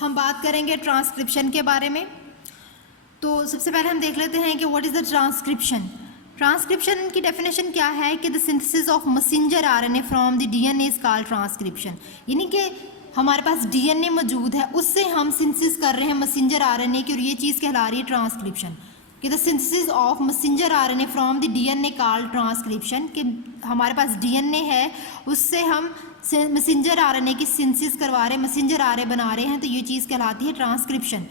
हम बात करेंगे ट्रांसक्रिप्शन के बारे में। तो सबसे पहले हम देख लेते हैं कि what is the transcription. Transcription की डेफिनेशन क्या है कि the synthesis of messenger RNA from the DNA is called transcription. यानी कि हमारे पास डीएनए मौजूद है, उससे हम सिंथेसिस कर रहे हैं मैसेंजर आरएनए की, और ये चीज़ कहला रही है ट्रांसक्रिप्शन। कि the synthesis of messenger RNA from the DNA called transcription, कि हमारे पास डीएनए है, उससे हम मैसेंजर आरएनए की सिंथेसिस करवा रहे हैं, मैसेंजर आरएनए बना रहे हैं, तो ये चीज़ कहलाती है ट्रांसक्रिप्शन।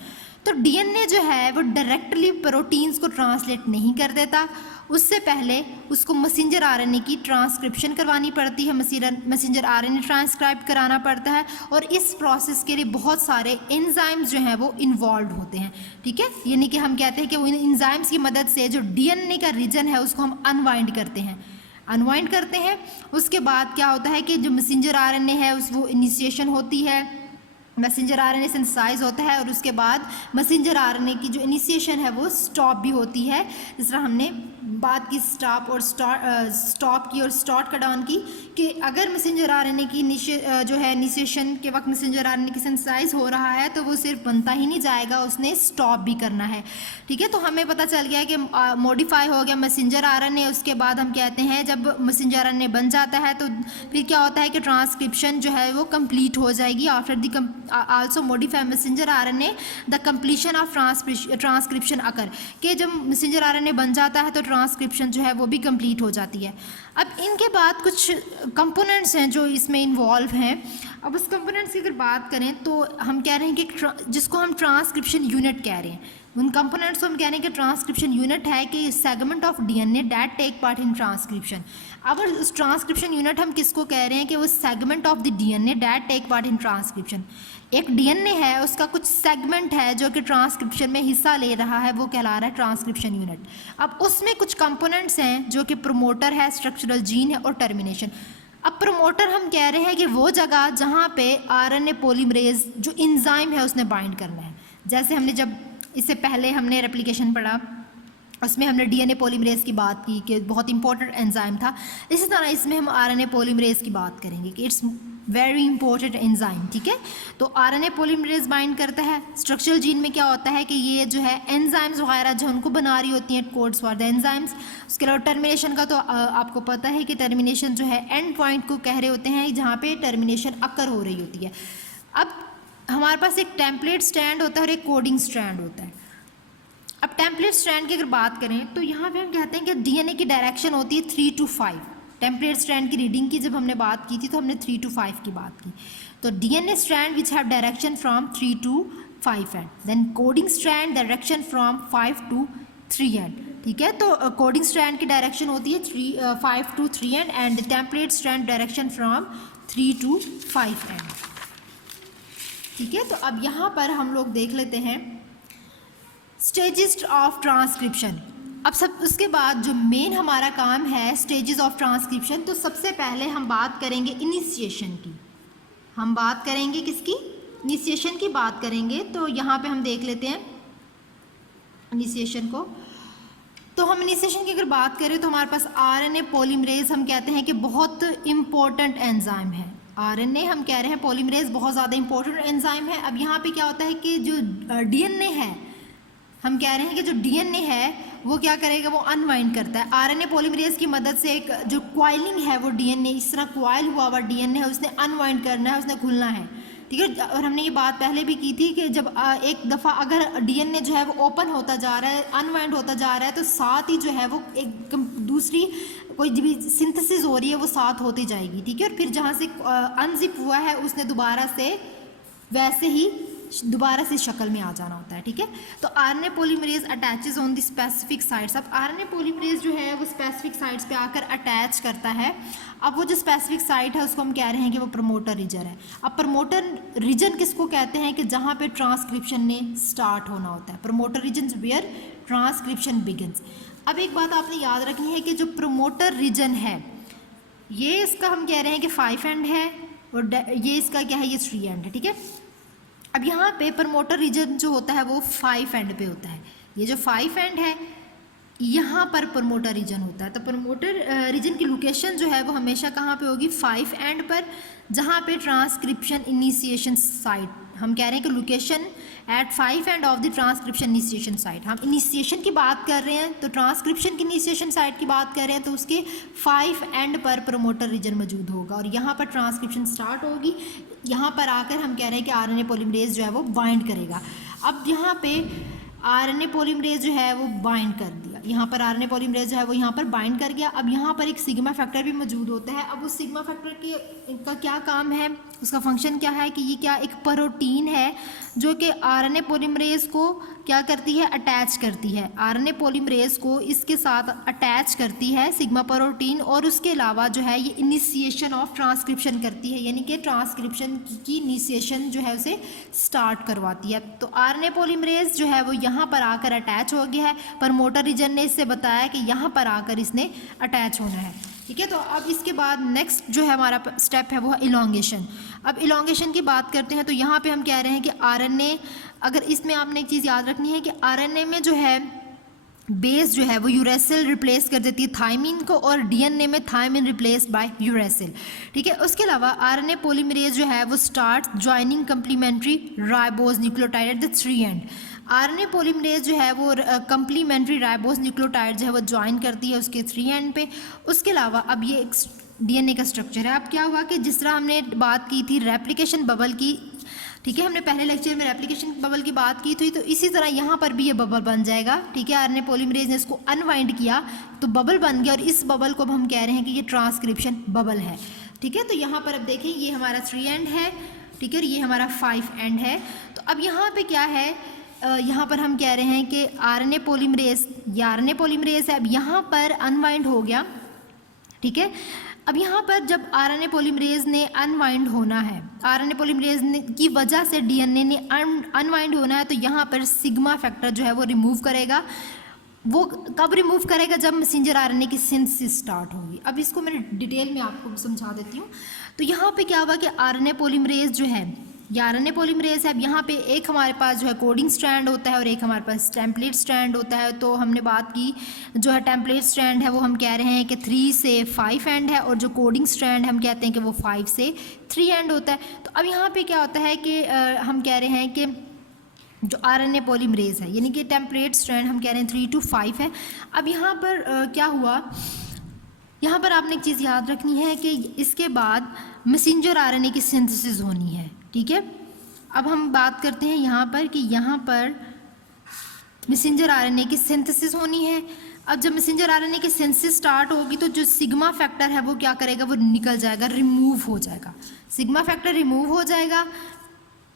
तो डीएनए जो है वो डायरेक्टली प्रोटीन्स को ट्रांसलेट नहीं कर देता, उससे पहले उसको मैसेंजर आरएनए की ट्रांसक्रिप्शन करवानी पड़ती है, मैसेंजर आरएनए ट्रांसक्राइब कराना पड़ता है, और इस प्रोसेस के लिए बहुत सारे एंजाइम्स जो हैं वो इन्वॉल्व होते हैं। ठीक है, यानी कि हम कहते हैं कि उन एंजाइम्स की मदद से जो डीएनए का रीजन है उसको हम अनवाइंड करते हैं। उसके बाद क्या होता है कि जो मैसेंजर आरएनए है वो इनिशिएशन होती है, मैसेंजर आरएनए सिंथेसाइज होता है, और उसके बाद मैसेंजर आरएनए की जो इनिशिएशन है वो स्टॉप भी होती है। जिस तरह हमने बात की स्टॉप की और स्टार्ट का डाउन की, कि अगर मैसेंजर आरएनए की जो है इनिशिएशन के वक्त मैसेंजर आरएनए की सिंथेसाइज हो रहा है तो वो सिर्फ बनता ही नहीं जाएगा, उसने स्टॉप भी करना है। ठीक है, तो हमें पता चल गया कि मॉडिफाई हो गया मैसेंजर आरएनए। उसके बाद हम कहते हैं जब मैसेंजर आरएनए बन जाता है तो फिर क्या होता है कि ट्रांसक्रिप्शन जो है वो कंप्लीट हो जाएगी। After the also modify messenger RNA the completion of transcription occur, कि जब मैसेंजर आरएनए बन जाता है तो ट्रांसक्रिप्शन जो है वो भी कंप्लीट हो जाती है। अब इनके बाद कुछ कंपोनेंट्स हैं जो इसमें इन्वॉल्व हैं। अब उस कंपोनेंट्स की अगर बात करें तो हम कह रहे हैं कि जिसको हम ट्रांसक्रिप्शन यूनिट कह रहे हैं, उन कंपोनेंट्स को हम कह रहे हैं कि ट्रांसक्रिप्शन यूनिट है कि segment of DNA that take part in transcription. अब उस ट्रांसक्रिप्शन यूनिट हम किसको कह रहे हैं कि वो segment of the DNA that take part in transcription. एक डीएनए है, उसका कुछ सेगमेंट है जो कि ट्रांसक्रिप्शन में हिस्सा ले रहा है, वो कहला रहा है ट्रांसक्रिप्शन यूनिट। अब उसमें कुछ कंपोनेंट्स हैं जो कि प्रोमोटर है, स्ट्रक्चरल जीन है और टर्मिनेशन। अब प्रोमोटर हम कह रहे हैं कि वो जगह जहाँ पे आरएनए पॉलीमरेज जो एंजाइम है उसने बाइंड करना है। जैसे हमने जब इससे पहले हमने रेप्लिकेशन पढ़ा, उसमें हमने डीएनए पॉलीमरेज की बात की कि बहुत इंपॉर्टेंट एंजाइम था। इसी तरह इसमें हम आरएनए पॉलीमरेज की बात करेंगे कि इट्स वेरी इंपॉर्टेंट एंजाइम। ठीक है, तो आरएनए पॉलीमरेज बाइंड करता है। स्ट्रक्चरल जीन में क्या होता है कि ये जो है एंजाइम्स वगैरह जो उनको बना रही होती हैं, कोड्स फॉर द एंजाइम्स। उसके अलावा टर्मिनेशन का तो आपको पता है कि टर्मिनेशन जो है एंड पॉइंट को कह रहे होते हैं जहाँ पे टर्मिनेशन अकर हो रही होती है। अब हमारे पास एक टेम्पलेट स्ट्रैंड होता है और एक कोडिंग स्ट्रैंड होता है। अब टेम्पलेट स्ट्रैंड की अगर बात करें तो यहाँ पे हम कहते हैं कि डीएनए की डायरेक्शन होती है 3 to 5। टेम्पलेट स्ट्रैंड की रीडिंग की जब हमने बात की थी तो हमने 3 to 5 की बात की। तो DNA strand which have direction from 3 to 5 end, then coding strand direction from 5 to 3 end. ठीक है, तो कोडिंग स्ट्रैंड की डायरेक्शन होती है 5 to 3 and template strand direction from 3 to 5 and. ठीक है, तो अब यहाँ पर हम लोग देख लेते हैं स्टेजेस ऑफ ट्रांसक्रिप्शन। अब सब उसके बाद जो मेन हमारा काम है स्टेजेस ऑफ ट्रांसक्रिप्शन, तो सबसे पहले हम बात करेंगे इनिशिएशन की। हम बात करेंगे किसकी? इनिशिएशन की बात करेंगे। तो यहाँ पे हम देख लेते हैं इनिशिएशन को। तो हम इनिशिएशन की अगर बात करें तो हमारे पास आरएनए पॉलीमरेज हम कहते हैं कि बहुत इंपॉर्टेंट एंजाइम है। आरएनए हम कह रहे हैं पॉलीमरेज बहुत ज़्यादा इंपॉर्टेंट एंजाइम है। अब यहाँ पे क्या होता है कि जो डीएनए है, हम कह रहे हैं कि जो डीएनए है वो क्या करेगा, वो अनवाइंड करता है। आरएनए पॉलीमरेज की मदद से एक जो क्वाइलिंग है वो डीएनए इस तरह क्वाइल हुआ हुआ डीएनए है उसने अनवाइंड करना है, उसने खुलना है। ठीक है, और हमने ये बात पहले भी की थी कि जब एक दफ़ा अगर डीएनए जो है वो ओपन होता जा रहा है, अनवाइंड होता जा रहा है, तो साथ ही जो है वो एक दूसरी कोई भी सिंथेसिस हो रही है वो साथ होती जाएगी। ठीक है, और फिर जहाँ से अनजिप हुआ है उसने दोबारा से वैसे ही दोबारा से शक्ल में आ जाना होता है। ठीक है, तो RNA polymerase attaches on the specific sites. अब आरएनए पॉलीमरेज जो है वो स्पेसिफिक साइट्स पे आकर अटैच करता है। अब वो जो स्पेसिफिक साइट है उसको हम कह रहे हैं कि वो प्रमोटर रीजन है। अब प्रमोटर रीजन किसको कहते हैं कि जहाँ पे ट्रांसक्रिप्शन ने स्टार्ट होना होता है। Promoter region where transcription begins. अब एक बात आपने याद रखनी है कि जो प्रमोटर रीजन है ये इसका हम कह रहे हैं कि 5 एंड है, और ये इसका क्या है, ये 3 एंड है। ठीक है, अब यहाँ पे प्रमोटर रीजन जो होता है वो 5 एंड पे होता है। ये जो 5 एंड है यहाँ पर प्रमोटर रीजन होता है। तो प्रमोटर रीजन की लोकेशन जो है वो हमेशा कहाँ पे होगी, 5 एंड पर, जहाँ पे ट्रांसक्रिप्शन इनिशिएशन साइट हम कह रहे हैं कि location eight 5 end of the transcription initiation site. हम इनिशिएशन की बात कर रहे हैं तो ट्रांसक्रिप्शन की इनिशिएशन साइट की बात कर रहे हैं तो उसके 5 एंड पर प्रमोटर रीजन मौजूद होगा और यहाँ पर ट्रांसक्रिप्शन स्टार्ट होगी। यहाँ पर आकर हम कह रहे हैं कि आरएनए पॉलीमरेज जो है वो बाइंड करेगा। अब यहाँ पे आरएनए पॉलीमरेज जो है वो बाइंड कर दिया, यहाँ पर आरएनए पॉलीमरेज जो है वो यहाँ पर बाइंड कर गया। अब यहाँ पर एक सिग्मा फैक्टर भी मौजूद होता है। अब उस सिग्मा फैक्टर का क्या काम है, उसका फंक्शन क्या है कि ये क्या एक प्रोटीन है जो कि आरएनए पॉलीमरेज को क्या करती है, अटैच करती है। आरएनए पॉलीमरेज को इसके साथ अटैच करती है सिग्मा प्रोटीन और उसके अलावा जो है ये इनिशिएशन ऑफ ट्रांसक्रिप्शन करती है, यानी कि ट्रांसक्रिप्शन की इनिशिएशन जो है उसे स्टार्ट करवाती है। तो आरएनए पॉलीमरेज जो है वो यहाँ पर आकर अटैच हो गया है, प्रमोटर रीजन ने इससे बताया कि यहाँ पर आकर इसने अटैच होना है। ठीक है, तो अब इसके बाद नेक्स्ट जो है हमारा स्टेप है वो इलॉन्गेशन। अब इलॉन्गेशन की बात करते हैं तो यहाँ पे हम कह रहे हैं कि आरएनए, अगर इसमें आपने एक चीज़ याद रखनी है कि आरएनए में जो है बेस जो है वो यूरेसिल रिप्लेस कर देती है थायमिन को और डीएनए में थायमिन रिप्लेस्ड बाय यूरेसिल। ठीक है, उसके अलावा आरएनए पॉलीमरेज जो है वो start joining complementary ribose nucleotide at the 3 and. RNA polymerase जो है वो कंप्लीमेंट्री राइबोज न्यूक्लियोटाइड जो है वो ज्वाइन करती है उसके 3 एंड पे। उसके अलावा अब ये डीएनए का स्ट्रक्चर है। अब क्या हुआ कि जिस तरह हमने बात की थी रेप्लिकेशन बबल की, ठीक है, हमने पहले लेक्चर में रेप्लिकेशन बबल की बात की थी, तो इसी तरह यहाँ पर भी ये बबल बन जाएगा। ठीक है, आरएनए पॉलीमरेज ने इसको अनवाइंड किया तो बबल बन गया और इस बबल को अब हम कह रहे हैं कि ये ट्रांसक्रिप्शन बबल है। ठीक है, तो यहाँ पर अब देखें ये हमारा 3 एंड है, ठीक है, और ये हमारा 5 एंड है। तो अब यहाँ पे क्या है, यहाँ पर हम कह रहे हैं कि आरएनए पॉलीमरेज, ये आरएनए पॉलीमरेज है, अब यहाँ पर अनवाइंड हो गया। ठीक है, अब यहाँ पर जब आरएनए पॉलीमरेज ने अनवाइंड होना है, आरएनए पॉलीमरेज की वजह से डीएनए ने अनवाइंड होना है, तो यहाँ पर सिग्मा फैक्टर जो है वो रिमूव करेगा। वो कब रिमूव करेगा, जब मैसेंजर आरएनए की सिंथेसिस स्टार्ट होगी। अब इसको मैं डिटेल में आपको समझा देती हूँ। तो यहाँ पे क्या हुआ कि आरएनए पॉलीमरेज जो है, ये आरएनए पॉलीमरेज है। अब यहाँ पे एक हमारे पास जो है कोडिंग स्ट्रैंड होता है और एक हमारे पास टेम्पलेट स्ट्रैंड होता है। तो हमने बात की जो है टेम्पलेट स्ट्रैंड है वो हम कह रहे हैं कि 3 से 5 एंड है और जो कोडिंग स्ट्रैंड हम कहते हैं कि वो 5 से 3 एंड होता है। तो अब यहाँ पे क्या होता है कि हम कह रहे हैं कि जो आरएनए पॉलीमरेज है यानी कि टेम्पलेट स्ट्रैंड हम कह रहे हैं 3 to 5 है। अब यहाँ पर क्या हुआ, यहाँ पर आपने एक चीज़ याद रखनी है कि इसके बाद मैसेंजर आरएनए की सिंथेसिस होनी है। ठीक है, अब हम बात करते हैं यहाँ पर कि यहाँ पर मैसेंजर आरएनए की सिंथेसिस होनी है। अब जब मैसेंजर आरएनए की सिंथेसिस स्टार्ट होगी तो जो सिग्मा फैक्टर है वो क्या करेगा, वो निकल जाएगा, रिमूव हो जाएगा। सिग्मा फैक्टर रिमूव हो जाएगा।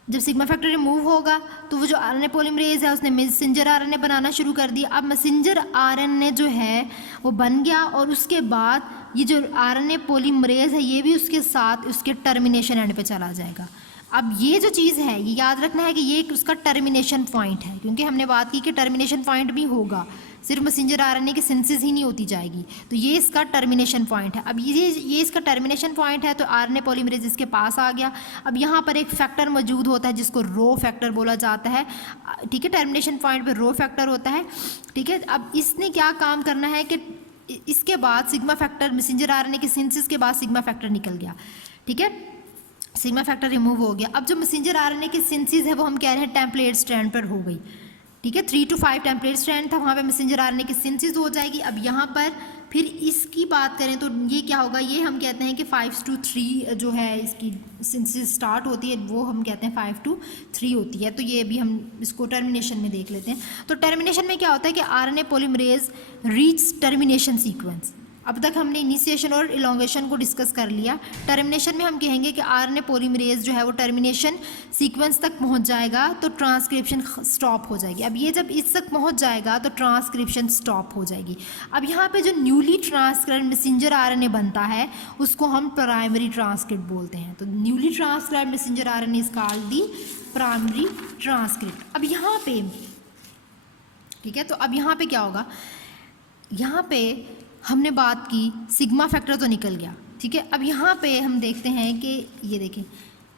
जब सिग्मा फैक्टर रिमूव होगा तो वो जो आरएनए पॉलीमरेज है उसने मैसेंजर आरएनए बनाना शुरू कर दिया। अब मैसेंजर आरएनए जो है वो बन गया और उसके बाद ये जो आरएनए पॉलीमरेज है ये भी उसके साथ उसके टर्मिनेशन एंड पे चला जाएगा। अब ये जो चीज़ है ये याद रखना है कि ये उसका टर्मिनेशन पॉइंट है, क्योंकि हमने बात की कि टर्मिनेशन पॉइंट भी होगा, सिर्फ मैसेंजर आरएनए की सिंथेसिस ही नहीं होती जाएगी। तो ये इसका टर्मिनेशन पॉइंट है। अब ये इसका टर्मिनेशन पॉइंट है तो आरएनए पॉलीमरेज इसके पास आ गया। अब यहाँ पर एक फैक्टर मौजूद होता है जिसको रो फैक्टर बोला जाता है। ठीक है, टर्मिनेशन पॉइंट पे रो फैक्टर होता है। ठीक है, अब इसने क्या काम करना है कि इसके बाद सिग्मा फैक्टर, मैसेंजर आरएनए की सिंथेसिस के बाद सिग्मा फैक्टर निकल गया। ठीक है, सिग्मा फैक्टर रिमूव हो गया। अब जो मैसेंजर आरएनए की सिंथेसिस है वो हम कह रहे हैं टेम्पलेट स्ट्रैंड पर हो गई। ठीक है, 3 to 5 टेम्पलेट स्ट्रैंड था, वहाँ पे मैसेंजर आरएनए की सिंथेसिस हो जाएगी। अब यहाँ पर फिर इसकी बात करें तो ये क्या होगा, ये हम कहते हैं कि 5 to 3 जो है इसकी सिंथेसिस स्टार्ट होती है वो हम कहते हैं 5 to 3 होती है। तो ये भी हम इसको टर्मिनेशन में देख लेते हैं। तो टर्मिनेशन में क्या होता है कि RNA polymerase reach termination sequence. अब तक हमने इनिशिएशन और इलॉन्गेशन को डिस्कस कर लिया। टर्मिनेशन में हम कहेंगे कि आरएनए पॉलीमरेज जो है वो टर्मिनेशन सीक्वेंस तक पहुंच जाएगा तो ट्रांसक्रिप्शन स्टॉप हो जाएगी। अब ये जब इस तक पहुंच जाएगा तो ट्रांसक्रिप्शन स्टॉप हो जाएगी। अब यहाँ पे जो न्यूली ट्रांसक्राइब्ड मैसेंजर आरएनए बनता है उसको हम प्राइमरी ट्रांसक्रिप्ट बोलते हैं। तो newly transcribed messenger RNA is called the primary transcript. अब यहाँ पे ठीक है, तो अब यहाँ पे क्या होगा, यहाँ पे हमने बात की सिग्मा फैक्टर तो निकल गया। ठीक है, अब यहाँ पे हम देखते हैं कि ये देखें,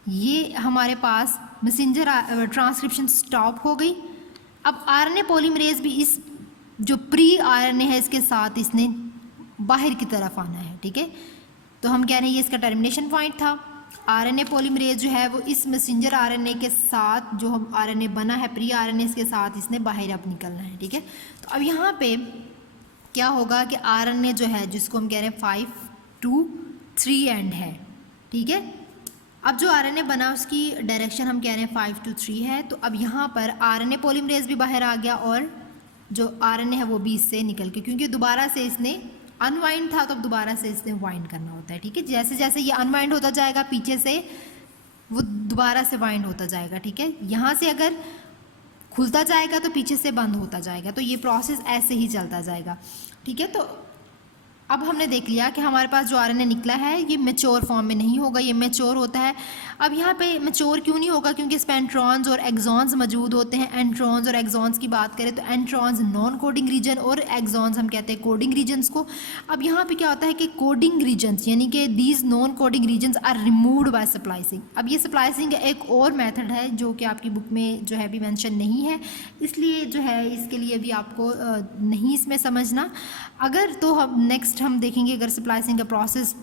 ये हमारे पास मैसेंजर ट्रांसक्रिप्शन स्टॉप हो गई। अब आरएनए पॉलीमरेज भी इस जो प्री आरएनए है इसके साथ इसने बाहर की तरफ आना है। ठीक है, तो हम कह रहे हैं ये इसका टर्मिनेशन पॉइंट था। आरएनए पॉलीमरेज जो है वो इस मैसेंजर आरएनए के साथ, जो हम आरएनए बना है प्री आरएनए के साथ, इसने बाहर अब निकलना है, ठीक है। तो अब यहाँ पे क्या होगा कि आरएनए जो है जिसको हम कह रहे हैं 5 to 3 एंड है, ठीक है। अब जो आरएनए बना उसकी डायरेक्शन हम कह रहे हैं 5 to 3 है। तो अब यहाँ पर आरएनए पॉलीमरेज भी बाहर आ गया और जो आरएनए है वो भी इससे निकल के, क्योंकि दोबारा से इसने अनवाइंड था तो अब दोबारा से इसने वाइंड करना होता है, ठीक है। जैसे जैसे ये अनवाइंड होता जाएगा पीछे से वो दोबारा से वाइंड होता जाएगा, ठीक है। यहाँ से अगर खुलता जाएगा तो पीछे से बंद होता जाएगा, तो ये प्रोसेस ऐसे ही चलता जाएगा, ठीक है। तो अब हमने देख लिया कि हमारे पास जो आरएनए निकला है ये मैच्योर फॉर्म में नहीं होगा, ये मैच्योर होता है। अब यहाँ पे मैच्योर क्यों नहीं होगा? क्योंकि इसमें एंट्रॉन्स और एक्सॉन्स मौजूद होते हैं। एंट्रॉन्स और एक्सॉन्स की बात करें तो एंट्रॉन्स नॉन कोडिंग रीजन और एक्सॉन्स हम कहते हैं कोडिंग रीजन्स को। अब यहाँ पे क्या होता है कि कोडिंग रीजन्स यानी कि these non coding regions are removed by splicing. अब ये स्प्लाइसिंग एक और मेथड है जो कि आपकी बुक में जो है भी मेंशन नहीं है, इसलिए जो है इसके लिए भी आपको नहीं इसमें समझना। अगर तो हम नेक्स्ट हम देखेंगे अगर स्प्लाइसिंग का प्रोसेस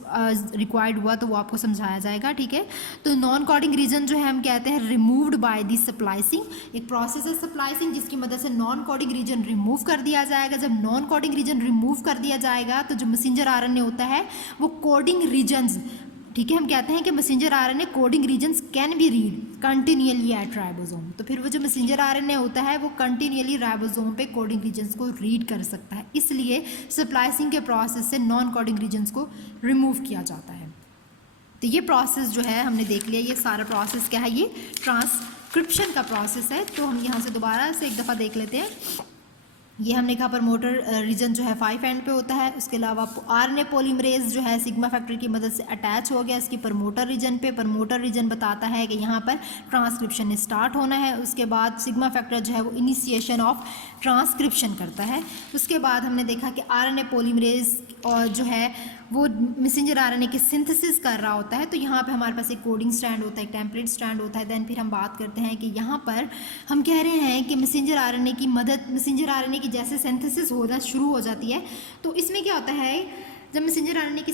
रिक्वायर्ड हुआ तो वो आपको समझाया जाएगा, ठीक है। तो नॉन कोडिंग रीजन जो है हम कहते हैं रिमूव्ड बाय दी स्प्लाइसिंग। एक प्रोसेस है स्प्लाइसिंग जिसकी मदद से नॉन कोडिंग रीजन रिमूव कर दिया जाएगा। जब नॉन कोडिंग रीजन रिमूव कर दिया जाएगा तो जो मैसेंजर आरएनए होता है वो कोडिंग रीजन्स, ठीक है, हम कहते हैं कि messenger RNA coding regions can be read continuously at ribosome. तो फिर वो जो मैसेंजर आरएनए होता है वो कंटिन्यूअली राइबोसोम पे कोडिंग रीजन्स को रीड कर सकता है, इसलिए स्प्लाइसिंग के प्रोसेस से नॉन कोडिंग रीजन्स को रिमूव किया जाता है। तो ये प्रोसेस जो है हमने देख लिया, ये सारा प्रोसेस क्या है, ये ट्रांसक्रिप्शन का प्रोसेस है। तो हम यहाँ से दोबारा से एक दफ़ा देख लेते हैं। ये हमने कहा प्रमोटर रीजन जो है 5 एंड पे होता है। उसके अलावा आरएनए पॉलीमरेज जो है सिग्मा फैक्टर की मदद से अटैच हो गया इसकी प्रमोटर रीजन पे। प्रमोटर रीजन बताता है कि यहाँ पर ट्रांसक्रिप्शन स्टार्ट होना है। उसके बाद सिग्मा फैक्टर जो है वो इनिशिएशन ऑफ ट्रांसक्रिप्शन करता है। उसके बाद हमने देखा कि आरएनए पॉलीमरेज और जो है वो मैसेंजर आरएनए की सिंथेसिस कर रहा होता है। तो यहाँ पे हमारे पास एक कोडिंग स्ट्रैंड होता है, एक टेम्पलेट स्ट्रैंड होता है। देन फिर हम बात करते हैं कि यहाँ पर हम कह रहे हैं कि मैसेंजर आरएनए की मदद, मैसेंजर आरएनए की जैसे सिंथेसिस होना शुरू हो जाती है तो इसमें क्या होता है, जब मैसेंजर आरएनए की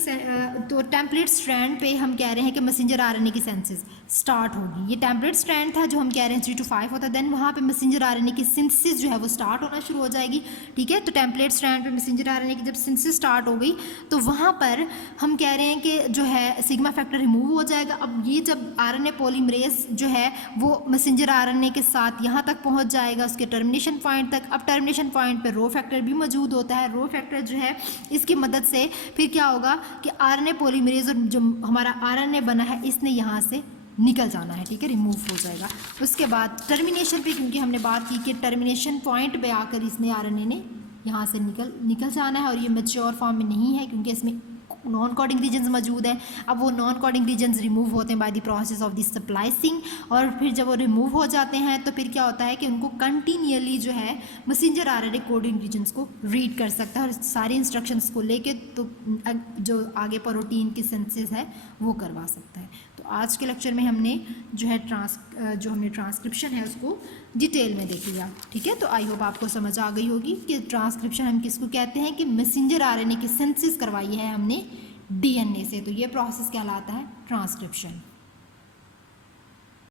तो टेम्पलेट स्ट्रैंड पे हम कह रहे हैं कि मैसेंजर आरएनए की सिंथेसिस स्टार्ट होगी। ये टेम्पलेट स्ट्रैंड था जो हम कह रहे हैं 3 to 5 होता है। देन वहाँ पे मैसेंजर आरएनए की सिंथेसिस जो है वो स्टार्ट होना शुरू हो जाएगी, ठीक है। तो टेम्पलेट स्ट्रैंड पे मैसेंजर आरएनए की जब सिंथेसिस स्टार्ट हो गई तो वहाँ पर हम कह रहे हैं कि जो है सिग्मा फैक्टर रिमूव हो जाएगा। अब ये जब आरएनए पॉलीमरेज जो है वो मैसेंजर आरएनए के साथ यहाँ तक पहुँच जाएगा उसके टर्मिनेशन पॉइंट तक। अब टर्मिनेशन पॉइंट पर रो फैक्टर भी मौजूद होता है। रो फैक्टर जो है इसकी मदद से फिर क्या होगा कि आरएनए पॉलीमरेज और जो हमारा आरएनए बना है इसने यहाँ से निकल जाना है, ठीक है, रिमूव हो जाएगा। उसके बाद टर्मिनेशन पे, क्योंकि हमने बात की कि टर्मिनेशन पॉइंट पे आकर इसने आरएनए ने यहाँ से निकल जाना है और ये मैच्योर फॉर्म में नहीं है क्योंकि इसमें नॉन कोडिंग रीजन्स मौजूद हैं। अब वो नॉन कोडिंग रीजन्स रिमूव होते हैं by the process of the splicing, और फिर जब वो रिमूव हो जाते हैं तो फिर क्या होता है कि उनको कंटिन्यूअली जो है मैसेंजर आरएनए कोडिंग रीजन्स को रीड कर सकता है और सारी इंस्ट्रक्शंस को लेके तो जो आगे प्रोटीन की सिंथेसिस है वो करवा सकता है। तो आज के लेक्चर में हमने जो है ट्रांसक्रिप्शन है उसको डिटेल में देख लिया, ठीक है। तो आई होप आपको समझ आ गई होगी कि ट्रांसक्रिप्शन हम किसको कहते हैं कि मैसेंजर आरएनए की सिंथेसिस करवाई है हमने डीएनए से, तो ये प्रोसेस कहलाता है ट्रांसक्रिप्शन।